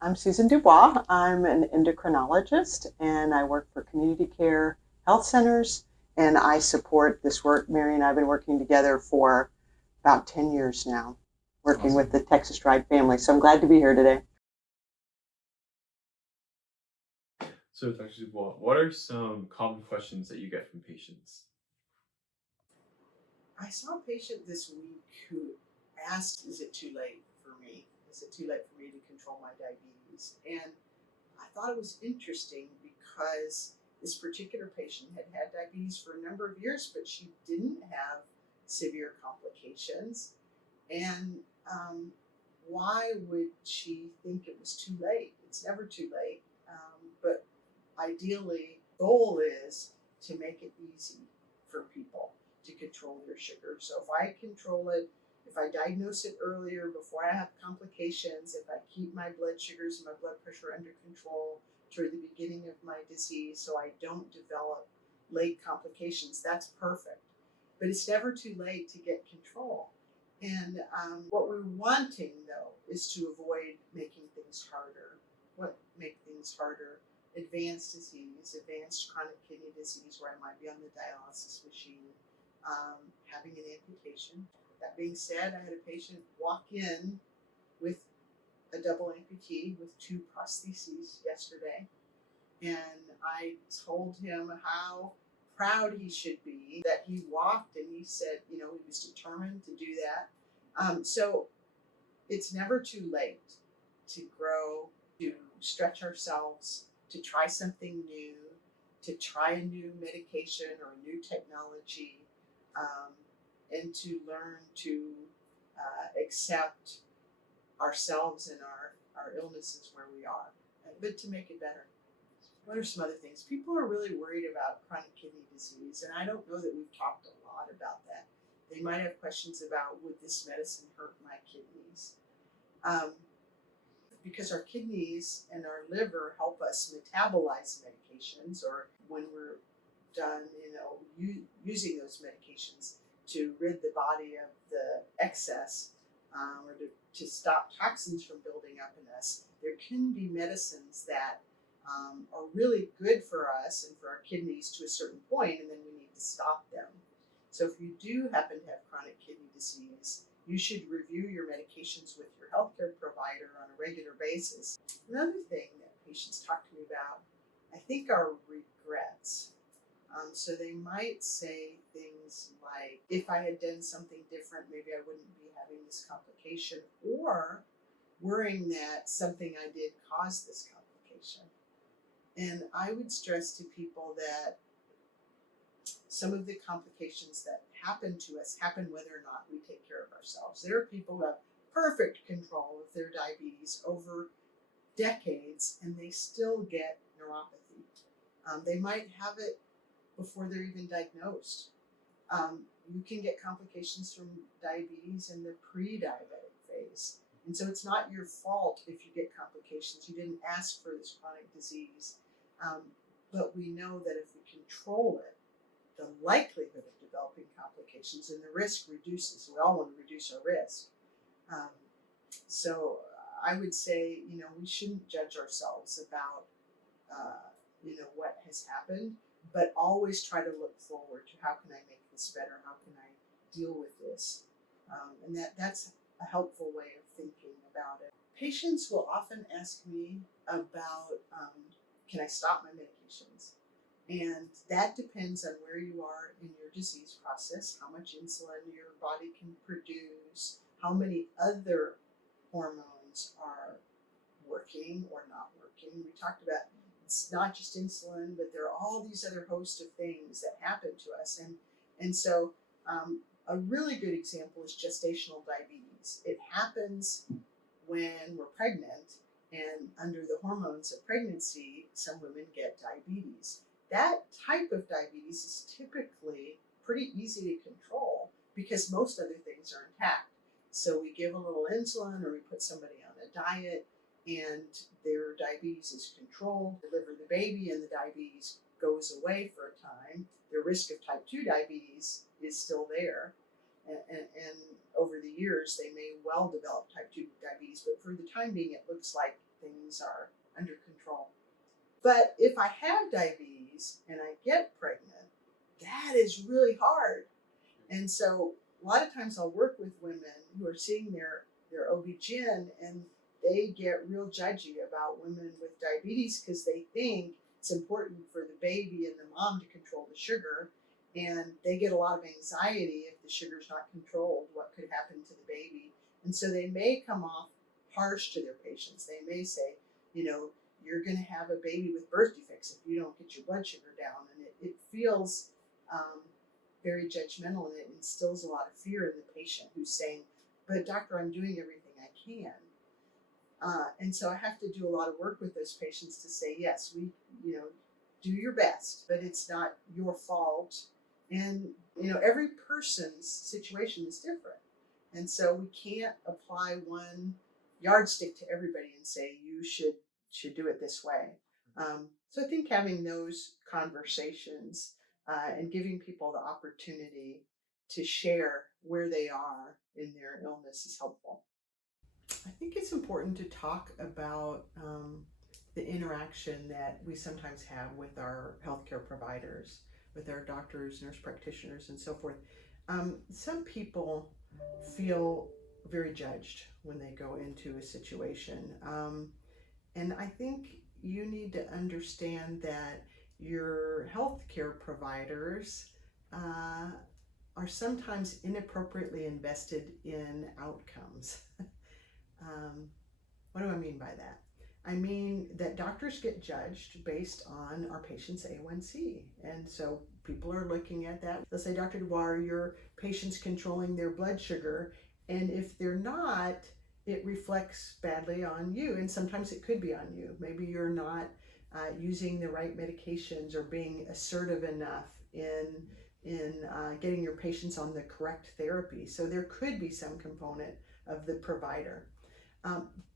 I'm Susan Dubois. I'm an endocrinologist and I work for community care health centers. And I support this work. Mary and I have been working together for about 10 years now, working with the Texas Drive family. So I'm glad to be here today. So, Dr. Dubois, what are some common questions that you get from patients? I saw a patient this week who asked, is it too late for me? Is it too late for me to control my diabetes? And I thought it was interesting because this particular patient had had diabetes for a number of years, but she didn't have severe complications. And why would she think it was too late? It's never too late. But ideally, goal is to make it easy for people to control their sugar. So if I control it, if I diagnose it earlier before I have complications, if I keep my blood sugars and my blood pressure under control toward the beginning of my disease so I don't develop late complications, that's perfect. But it's never too late to get control. And what we're wanting, though, is to avoid making things harder. What make things harder? Advanced disease, advanced chronic kidney disease, where I might be on the dialysis machine, having an amputation. That being said, I had a patient walk in with a double amputee with two prostheses yesterday, and I told him how proud he should be that he walked, and he said, he was determined to do that. So it's never too late to grow, to stretch ourselves, to try something new, to try a new medication or a new technology, um, and to learn to accept ourselves and our illnesses where we are, but to make it better. What are some other things? People are really worried about chronic kidney disease, and I don't know that we've talked a lot about that. They might have questions about, would this medicine hurt my kidneys? Um, because our kidneys and our liver help us metabolize medications, or when we're done, using those medications to rid the body of the excess, or to stop toxins from building up in us, there can be medicines that are really good for us and for our kidneys to a certain point, and then we need to stop them. So if you do happen to have chronic kidney disease, you should review your medications with your healthcare provider on a regular basis. Another thing that patients talk to me about, I think, are regrets. So they might say things like, if I had done something different, maybe I wouldn't be having this complication, or worrying that something I did caused this complication. And I would stress to people that some of the complications that happen to us happen whether or not we take care of ourselves. There are people who have perfect control of their diabetes over decades, and they still get neuropathy. They might have it before they're even diagnosed. You can get complications from diabetes in the pre-diabetic phase. And so it's not your fault if you get complications. You didn't ask for this chronic disease. But we know that if we control it, the likelihood of developing complications and the risk reduces. We all want to reduce our risk. Um, so I would say, we shouldn't judge ourselves about, what has happened, but always try to look forward to how can I make this better? How can I deal with this? And that's a helpful way of thinking about it. Patients will often ask me about, can I stop my medications? And that depends on where you are in your disease process, how much insulin your body can produce, how many other hormones are working or not working. We talked about it's not just insulin, but there are all these other host of things that happen to us. And so a really good example is gestational diabetes. It happens when we're pregnant, and under the hormones of pregnancy, some women get diabetes. That type of diabetes is typically pretty easy to control because most other things are intact. So we give a little insulin, or we put somebody on a diet, and their diabetes is controlled, deliver the baby, and the diabetes goes away for a time. Their risk of type 2 diabetes is still there. And over the years, they may well develop type 2 diabetes, but for the time being, it looks like things are under control. But if I have diabetes and I get pregnant, that is really hard. And so a lot of times I'll work with women who are seeing their OB-GYN, and they get real judgy about women with diabetes because they think it's important for the baby and the mom to control the sugar. And they get a lot of anxiety if the sugar's not controlled, what could happen to the baby. And so they may come off harsh to their patients. They may say, you're going to have a baby with birth defects if you don't get your blood sugar down. And it feels very judgmental, and it instills a lot of fear in the patient who's saying, but doctor, I'm doing everything I can. And so I have to do a lot of work with those patients to say, yes, do your best, but it's not your fault. And, every person's situation is different. And so we can't apply one yardstick to everybody and say, you should do it this way. So I think having those conversations and giving people the opportunity to share where they are in their illness is helpful. I think it's important to talk about the interaction that we sometimes have with our healthcare providers, with our doctors, nurse practitioners, and so forth. Some people feel very judged when they go into a situation. And I think you need to understand that your healthcare providers are sometimes inappropriately invested in outcomes. What do I mean by that? I mean that doctors get judged based on our patient's A1C. And so people are looking at that. They'll say, Dr. Dubois, are your patients controlling their blood sugar? And if they're not, it reflects badly on you. And sometimes it could be on you. Maybe you're not using the right medications or being assertive enough in getting your patients on the correct therapy. So there could be some component of the provider.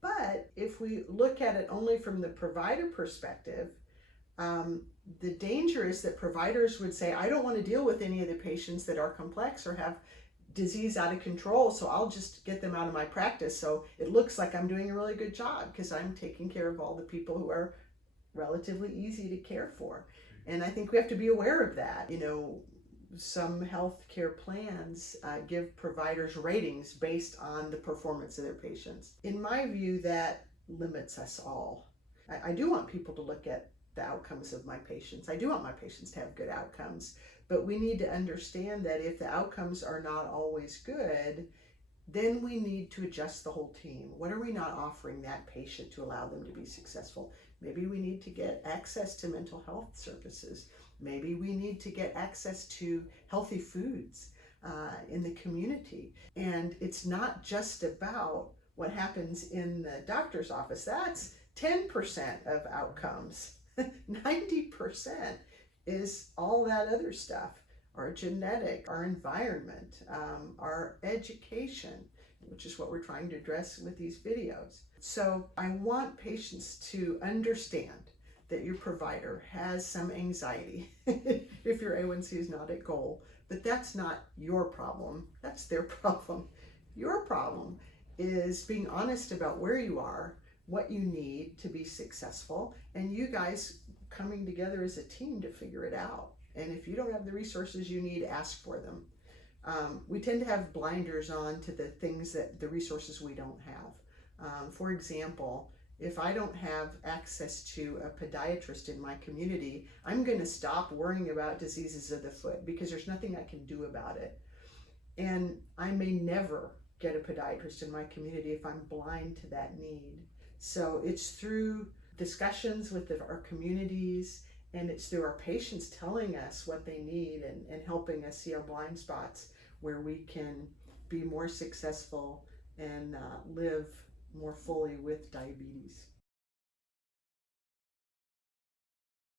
But if we look at it only from the provider perspective, the danger is that providers would say, I don't want to deal with any of the patients that are complex or have disease out of control, so I'll just get them out of my practice. So it looks like I'm doing a really good job because I'm taking care of all the people who are relatively easy to care for. And I think we have to be aware of that. Some healthcare plans give providers ratings based on the performance of their patients. In my view, that limits us all. I do want people to look at the outcomes of my patients. I do want my patients to have good outcomes, but we need to understand that if the outcomes are not always good, then we need to adjust the whole team. What are we not offering that patient to allow them to be successful? Maybe we need to get access to mental health services. Maybe we need to get access to healthy foods in the community. And it's not just about what happens in the doctor's office. That's 10% of outcomes. 90% is all that other stuff. Our genetic, our environment, our education, which is what we're trying to address with these videos. So I want patients to understand that your provider has some anxiety if your A1C is not at goal, but that's not your problem, that's their problem. Your problem is being honest about where you are, what you need to be successful, and you guys coming together as a team to figure it out. And if you don't have the resources you need, ask for them. We tend to have blinders on to the things the resources we don't have. For example, if I don't have access to a podiatrist in my community, I'm going to stop worrying about diseases of the foot because there's nothing I can do about it. And I may never get a podiatrist in my community if I'm blind to that need. So it's through discussions with our communities, and it's through our patients telling us what they need and helping us see our blind spots where we can be more successful and live more fully with diabetes.